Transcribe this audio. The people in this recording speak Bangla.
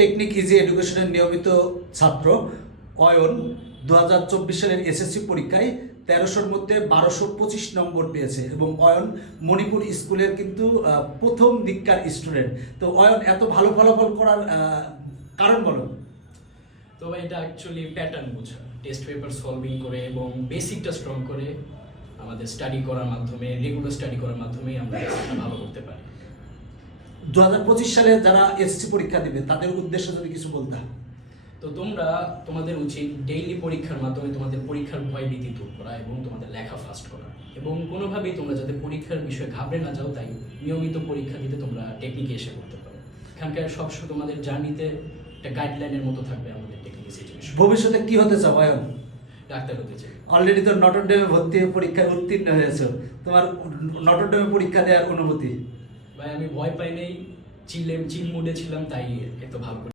টেকনিক ইজি এডুকেশনের নিয়মিত ছাত্র অয়ন 2024 সালের এসএসসি পরীক্ষায় 1300-র মধ্যে 1225 নম্বর পেয়েছে এবং অয়ন মণিপুর স্কুলের কিন্তু প্রথম দিককার স্টুডেন্ট। তো অয়ন এত ভালো ফলাফল করার কারণ বলো। তো এটা অ্যাকচুয়ালি প্যাটার্ন বোঝা, টেস্ট পেপার সলভিং করে এবং বেসিকটা স্ট্রং করে আমাদের স্টাডি করার মাধ্যমে, রেগুলার স্টাডি করার মাধ্যমেই আমরা ভালো করতে পারি। 2025 সালে যারা এসএসসি পরীক্ষা দিবে তাদের উদ্দেশ্যে যদি কিছু বলতাম। তো তোমাদের উচিত ডেইলি পরীক্ষার মাধ্যমে তোমাদের পরীক্ষার ভয়ভীতি দূর করা এবং তোমাদের লেখা ফাস্ট করা, এবং কোনোভাবেই তোমরা যাতে পরীক্ষার বিষয়ে ঘাবড়ে না যাও, তাই নিয়মিত পরীক্ষা দিতে তোমরা টেকনিকে এসে করতে পারো। এখানকার সবসময় তোমাদের জার্নিতে একটা গাইডলাইনের মতো থাকবে আমাদের টেকনিক সিচুয়েশন। ভবিষ্যতে কি হতে চাও অয়ন? ডাক্তার হতে চাই। অলরেডি তো নটর ডেমে ভর্তি হয়ে পরীক্ষায় উত্তীর্ণ হয়েছে, তোমার নটর ডেমে পরীক্ষা দেওয়ার অনুভূতি? ভাই আমি ভয় পাই নাই, চিল মুডে ছিলাম, তাই এত ভালো করে